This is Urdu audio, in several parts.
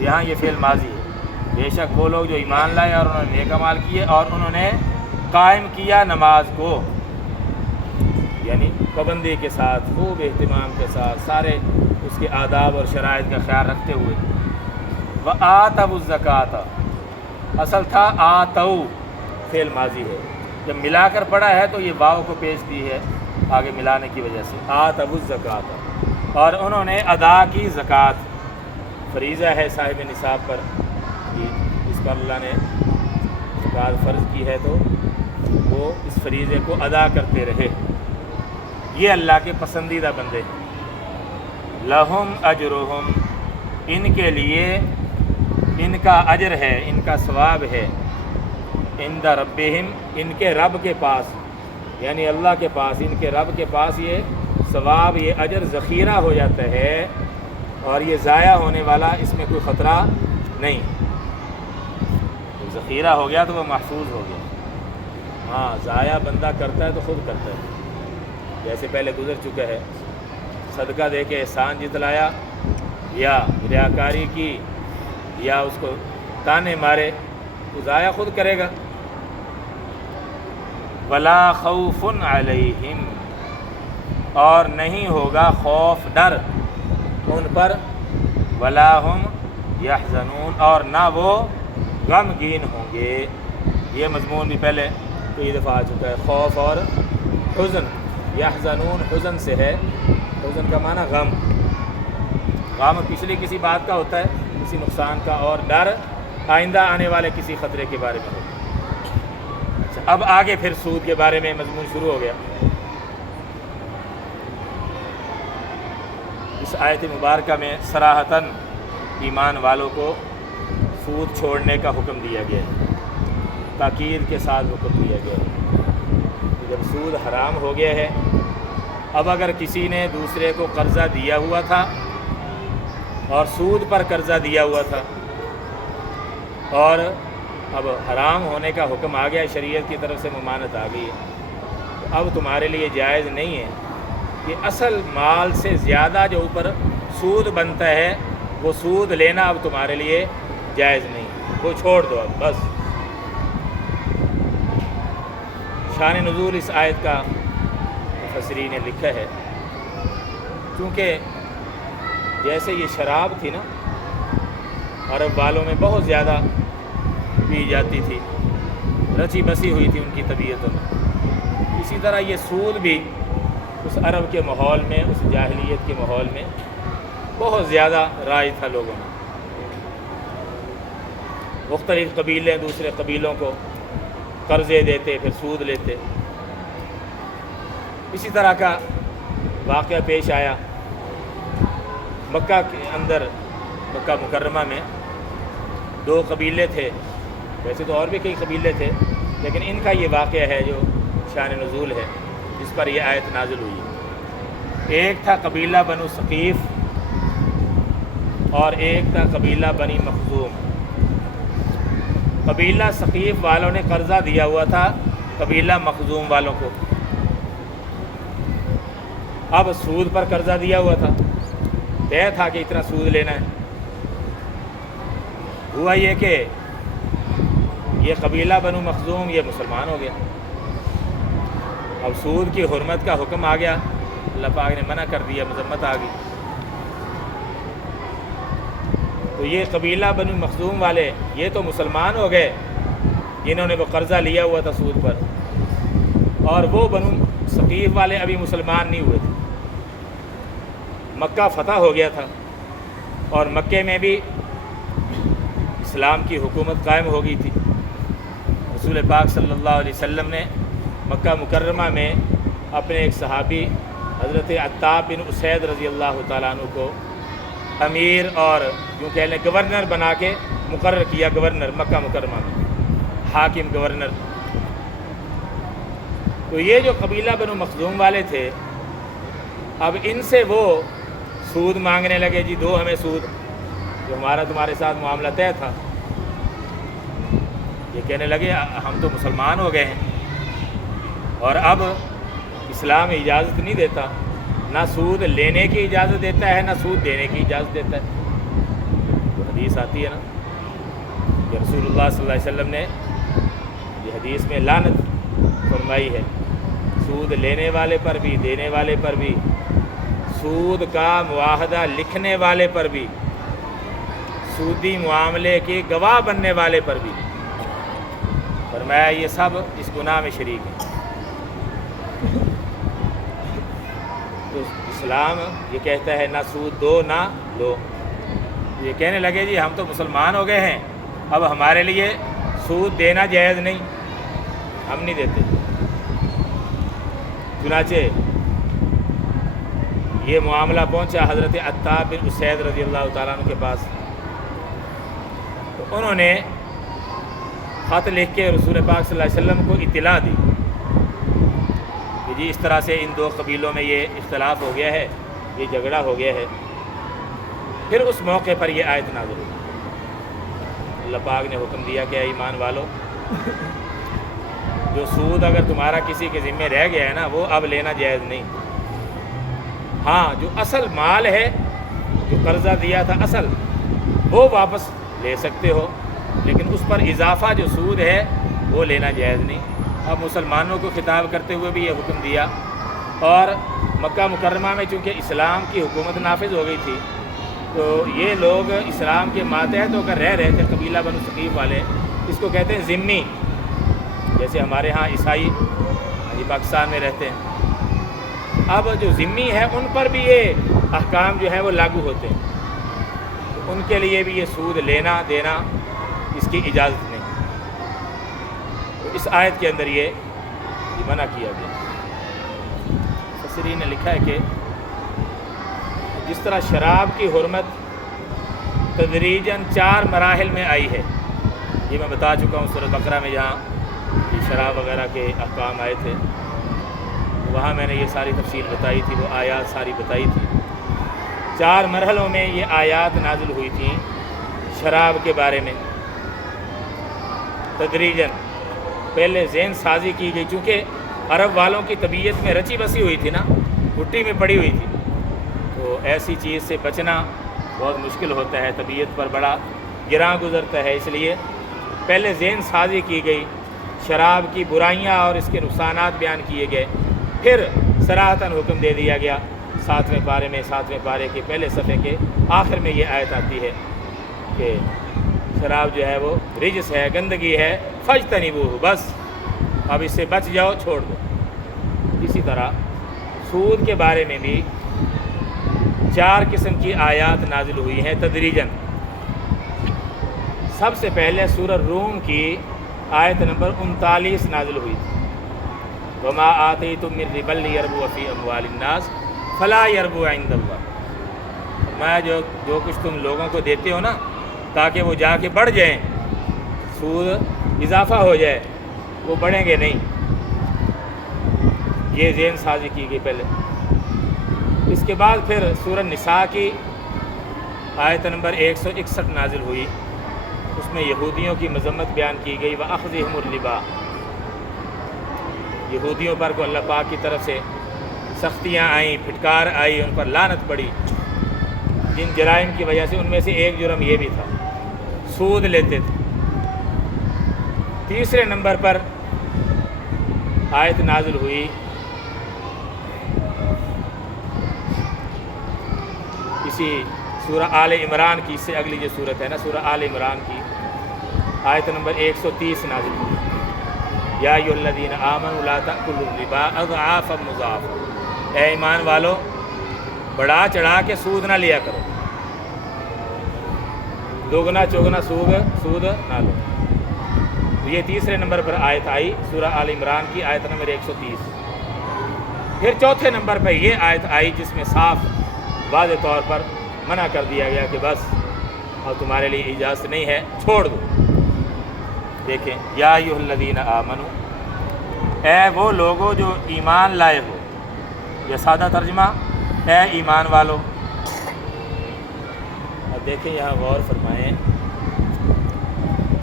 یہاں یہ فعل ماضی ہے، بے شک وہ لوگ جو ایمان لائے اور انہوں نے نیک اعمال کیے اور انہوں نے قائم کیا نماز کو، یعنی پابندی کے ساتھ، خوب اہتمام کے ساتھ، سارے اس کے آداب اور شرائط کا خیال رکھتے ہوئے۔ وآتوا الزکوٰۃ، اصل تھا آتوا، فعل ماضی ہے، جب ملا کر پڑھا ہے تو یہ واو کو پیش دی ہے آگے ملانے کی وجہ سے، آتوا الزکوٰۃ، اور انہوں نے ادا کی زکوٰۃ۔ فریضہ ہے صاحب نصاب پر کہ اس پر اللہ نے زکوٰۃ فرض کی ہے تو وہ اس فریضے کو ادا کرتے رہے، یہ اللہ کے پسندیدہ بندے ہیں۔ لہم اجرہم، ان کے لیے ان کا اجر ہے، ان کا ثواب ہے، عند ربہم، ان کے رب کے پاس، یعنی اللہ کے پاس، ان کے رب کے پاس یہ ثواب، یہ اجر ذخیرہ ہو جاتا ہے اور یہ ضائع ہونے والا، اس میں کوئی خطرہ نہیں، جب ذخیرہ ہو گیا تو وہ محفوظ ہو گیا۔ ہاں ضائع بندہ کرتا ہے تو خود کرتا ہے، جیسے پہلے گزر چکا ہے، صدقہ دے کے احسان جتلایا یا ریاکاری کی یا اس کو تانے مارے تو ضائع خود کرے گا۔ ولا خوف علیہم، اور نہیں ہوگا خوف ڈر ان پر، ولا ہم یحزنون، اور نہ وہ غمگین ہوں گے۔ یہ مضمون بھی پہلے کئی دفعہ آ چکا ہے، خوف اور حزن۔ یحزنون حزن سے ہے، حزن کا معنی غم، غم پچھلی کسی بات کا ہوتا ہے، کسی نقصان کا، اور ڈر آئندہ آنے والے کسی خطرے کے بارے میں ہوتا ہے۔ اچھا، اب آگے پھر سود کے بارے میں مضمون شروع ہو گیا۔ اس آیت مبارکہ میں صراحتاً ایمان والوں کو سود چھوڑنے کا حکم دیا گیا ہے، تاکید کے ساتھ حکم دیا گیا ہے۔ جب سود حرام ہو گیا ہے، اب اگر کسی نے دوسرے کو قرضہ دیا ہوا تھا اور سود پر قرضہ دیا ہوا تھا اور اب حرام ہونے کا حکم آ گیا، شریعت کی طرف سے ممانعت آ گئی ہے، تو اب تمہارے لیے جائز نہیں ہے کہ اصل مال سے زیادہ جو اوپر سود بنتا ہے وہ سود لینا اب تمہارے لیے جائز نہیں، وہ چھوڑ دو اب بس۔ شان نزول اس آیت کا مفسرین نے لکھا ہے، کیونکہ جیسے یہ شراب تھی نا، عرب والوں میں بہت زیادہ پی جاتی تھی، رچی بسی ہوئی تھی ان کی طبیعتوں میں، اسی طرح یہ سود بھی اس عرب کے ماحول میں، اس جاہلیت کے ماحول میں بہت زیادہ رائج تھا لوگوں میں۔ مختلف قبیلے دوسرے قبیلوں کو قرضے دیتے، پھر سود لیتے۔ اسی طرح کا واقعہ پیش آیا مکہ کے اندر، مکہ مکرمہ میں دو قبیلے تھے، ویسے تو اور بھی کئی قبیلے تھے، لیکن ان کا یہ واقعہ ہے جو شان نزول ہے، جس پر یہ آیت نازل ہوئی ہے۔ ایک تھا قبیلہ بنو ثقیف اور ایک تھا قبیلہ بنی مخزوم۔ قبیلہ ثقیف والوں نے قرضہ دیا ہوا تھا قبیلہ مخزوم والوں کو، اب سود پر قرضہ دیا ہوا تھا، طے تھا کہ اتنا سود لینا ہے۔ ہوا یہ کہ یہ قبیلہ بنو مخزوم یہ مسلمان ہو گیا، اب سود کی حرمت کا حکم آ گیا، اللہ پاک نے منع کر دیا، مذمت آ گئی، تو یہ قبیلہ بنو مخزوم والے یہ تو مسلمان ہو گئے جنہوں نے وہ قرضہ لیا ہوا تھا سود پر، اور وہ بنو ثقیف والے ابھی مسلمان نہیں ہوئے تھے۔ مکہ فتح ہو گیا تھا اور مکے میں بھی اسلام کی حکومت قائم ہو گئی تھی۔ رسول پاک صلی اللہ علیہ وسلم نے مکہ مکرمہ میں اپنے ایک صحابی حضرت عتاب بن اسید رضی اللہ تعالیٰ عنہ کو امیر اور یوں کہہ لیں گورنر بنا کے مقرر کیا، گورنر مکہ مکرمہ میں، حاکم گورنر۔ تو یہ جو قبیلہ بنو مخزوم والے تھے، اب ان سے وہ سود مانگنے لگے، جی دو ہمیں سود، جو ہمارا تمہارے ساتھ معاملہ طے تھا۔ یہ کہنے لگے ہم تو مسلمان ہو گئے ہیں اور اب اسلام اجازت نہیں دیتا، نہ سود لینے کی اجازت دیتا ہے نہ سود دینے کی اجازت دیتا ہے۔ تو حدیث حدیث آتی ہے نا کہ رسول اللہ صلی اللہ علیہ وسلم نے یہ حدیث میں لعنت فرمائی ہے سود لینے والے پر بھی، دینے والے پر بھی، سود کا معاہدہ لکھنے والے پر بھی، سودی معاملے کے گواہ بننے والے پر بھی۔ فرمایا یہ سب اس گناہ میں شریک ہیں۔ تو اسلام یہ کہتا ہے نہ سود دو نہ لو۔ یہ کہنے لگے جی ہم تو مسلمان ہو گئے ہیں، اب ہمارے لیے سود دینا جائز نہیں، ہم نہیں دیتے۔ چنانچہ یہ معاملہ پہنچا حضرت عتاب بن اسید رضی اللہ تعالیٰ عنہ کے پاس، تو انہوں نے خط لکھ کے رسول پاک صلی اللہ علیہ وسلم کو اطلاع دی کہ جی اس طرح سے ان دو قبیلوں میں یہ اختلاف ہو گیا ہے، یہ جھگڑا ہو گیا ہے۔ پھر اس موقع پر یہ آیت نازل ہوئی۔ اللہ پاک نے حکم دیا کہ اے ایمان والو، جو سود اگر تمہارا کسی کے ذمہ رہ گیا ہے نا وہ اب لینا جائز نہیں۔ ہاں جو اصل مال ہے، جو قرضہ دیا تھا اصل، وہ واپس لے سکتے ہو، لیکن اس پر اضافہ جو سود ہے وہ لینا جائز نہیں۔ اب مسلمانوں کو خطاب کرتے ہوئے بھی یہ حکم دیا، اور مکہ مکرمہ میں چونکہ اسلام کی حکومت نافذ ہو گئی تھی تو یہ لوگ اسلام کے ماتحت ہو کر رہ رہے تھے، قبیلہ بنو ثقیف والے، اس کو کہتے ہیں ذمی، جیسے ہمارے ہاں عیسائی پاکستان میں رہتے ہیں۔ اب جو ذمی ہے ان پر بھی یہ احکام جو ہے وہ لاگو ہوتے ہیں، تو ان کے لیے بھی یہ سود لینا دینا اس کی اجازت نہیں۔ تو اس آیت کے اندر یہ منع کیا گیا۔ مفسرین نے لکھا ہے کہ جس طرح شراب کی حرمت تدریجاً 4 مراحل میں آئی ہے، یہ میں بتا چکا ہوں سورۃ بقرہ میں جہاں یہ شراب وغیرہ کے احکام آئے تھے، وہاں میں نے یہ ساری تفصیل بتائی تھی، وہ آیات ساری بتائی تھی۔ 4 مرحلوں میں یہ آیات نازل ہوئی تھیں شراب کے بارے میں تدریجاً۔ پہلے ذہن سازی کی گئی، چونکہ عرب والوں کی طبیعت میں رچی بسی ہوئی تھی نا، مٹی میں پڑی ہوئی تھی، تو ایسی چیز سے بچنا بہت مشکل ہوتا ہے، طبیعت پر بڑا گراں گزرتا ہے، اس لیے پہلے ذہن سازی کی گئی، شراب کی برائیاں اور اس کے نقصانات بیان کیے گئے، پھر صراحتاً حکم دے دیا گیا 7ویں پارے میں، 7ویں پارے کے پہلے صفحے کے آخر میں یہ آیت آتی ہے کہ شراب جو ہے وہ رجس ہے، گندگی ہے، فاجتنبوہ، بس اب اس سے بچ جاؤ، چھوڑ دو۔ اسی طرح سود کے بارے میں بھی 4 قسم کی آیات نازل ہوئی ہیں تدریجاً۔ سب سے پہلے سورہ روم کی آیت نمبر 39 نازل ہوئی تھی، وَمَا آتَيْتُم مِّن رِّبًا لِّيَرْبُوَ فِي أَمْوَالِ النَّاسِ فَلَا يَرْبُو عِندَ اللَّهِ۔ میں جو کچھ تم لوگوں کو دیتے ہو نا تاکہ وہ جا کے بڑھ جائیں، سود اضافہ ہو جائے، وہ بڑھیں گے نہیں۔ یہ ذہن سازی کی گئی پہلے۔ اس کے بعد پھر سورہ نساء کی آیت نمبر 161 نازل ہوئی، اس میں یہودیوں کی مذمت بیان کی گئی، وَأَخْذِهِمُ الرِّبَا، یہودیوں پر کو اللہ پاک کی طرف سے سختیاں آئیں، پھٹکار آئی، ان پر لعنت پڑی۔ جن جرائم کی وجہ سے ان میں سے ایک جرم یہ بھی تھا، سود لیتے تھے۔ تیسرے نمبر پر آیت نازل ہوئی اسی سورہ آل عمران کی، اس سے اگلی جو صورت ہے نا سورہ آل عمران کی آیت نمبر 130 نازل ہوئی، یا ایھا الذین آمنوا لا تأکلوا الربا اضعافا مضاعفا، اے ایمان والو بڑھا چڑھا کے سود نہ لیا کرو، دوگنا چوگنا سود نہ لو۔ تو یہ تیسرے نمبر پر آیت آئی سورہ آل عمران کی آیت نمبر 130۔ پھر چوتھے نمبر پر یہ آیت آئی جس میں صاف واضح طور پر منع کر دیا گیا کہ بس اور تمہارے لیے اجازت نہیں ہے، چھوڑ دو۔ دیکھیں، یا ایھا الذین آمنو، اے وہ لوگوں جو ایمان لائے ہو، یا سادہ ترجمہ اے ایمان والو۔ اب دیکھیں یہاں غور فرمائیں،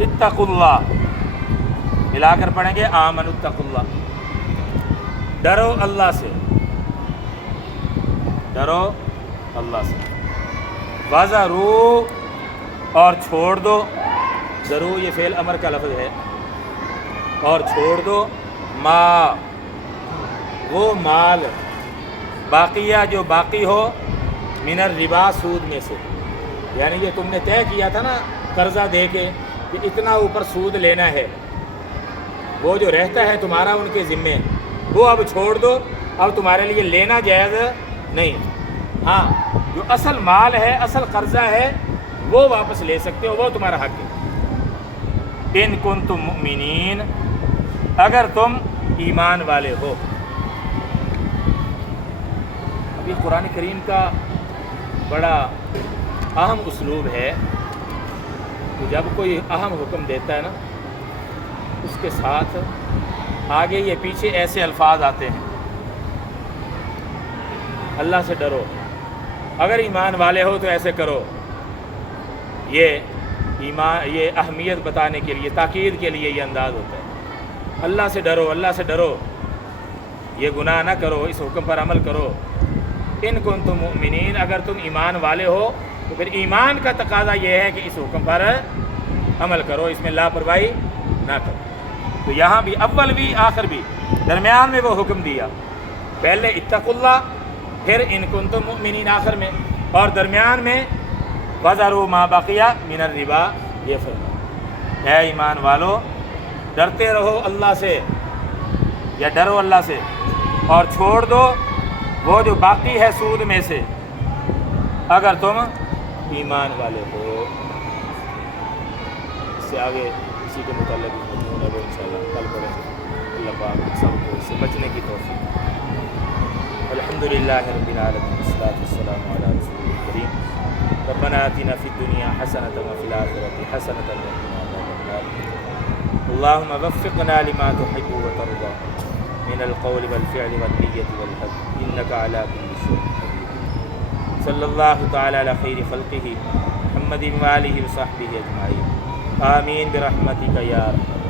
اتقوا اللہ، ملا کر پڑھیں گے آمنوا اتقوا اللہ، ڈرو اللہ سے، ڈرو اللہ سے، وَذَرُوا، اور چھوڑ دو، ذرو یہ فعل امر کا لفظ ہے، اور چھوڑ دو ما وہ مال باقیہ جو باقی ہو من الربا سود میں سے، یعنی یہ تم نے طے کیا تھا نا قرضہ دے کے کہ اتنا اوپر سود لینا ہے، وہ جو رہتا ہے تمہارا ان کے ذمے وہ اب چھوڑ دو، اب تمہارے لیے لینا جائز نہیں۔ ہاں جو اصل مال ہے، اصل قرضہ ہے، وہ واپس لے سکتے ہو، وہ تمہارا حق ہے۔ ان کنتم مؤمنین، اگر تم ایمان والے ہو۔ اب یہ قرآن کریم کا بڑا اہم اسلوب ہے کہ جب کوئی اہم حکم دیتا ہے نا، اس کے ساتھ آگے یہ پیچھے ایسے الفاظ آتے ہیں، اللہ سے ڈرو، اگر ایمان والے ہو تو ایسے کرو، یہ اہمیت بتانے کے لیے، تاکید کے لیے یہ انداز ہوتا ہے۔ اللہ سے ڈرو، اللہ سے ڈرو، یہ گناہ نہ کرو، اس حکم پر عمل کرو۔ ان کنتم مؤمنین، اگر تم ایمان والے ہو تو پھر ایمان کا تقاضا یہ ہے کہ اس حکم پر عمل کرو، اس میں لاپرواہی نہ کرو۔ تو یہاں بھی اول بھی آخر بھی درمیان میں وہ حکم دیا، پہلے اتقوا اللہ، پھر ان کنتم مؤمنین آخر میں، اور درمیان میں وَذَرُوا مَا بَقِيَ مِنَ الرِّبَا، یہ فرمایا اے ایمان والو ڈرتے رہو اللہ سے، یا ڈرو اللہ سے، اور چھوڑ دو وہ جو باقی ہے سود میں سے، اگر تم ایمان والے ہو۔ اس سے آگے اسی کے متعلق مضمون ہے وہ انشاءاللہ کل پڑھیں گے۔ اللہ پاک سب کو اس سے بچنے کی توفیق۔ الحمدللہ رب العالمین، والصلاۃ والسلام علی رسول الکریم۔ ربنا آتنا فی الدنیا حسنۃ وفی الآخرۃ حسنۃ وقنا عذاب النار۔ اللہم وفقنا لما تحب وترضى من القول والفعل والنیۃ والحق، انک علی کل شیء قدیر۔ صلی اللہ تعالی علی خیر خلقہ محمد وآلہ وصحبہ اجمعین، آمین برحمتک یا ارحم۔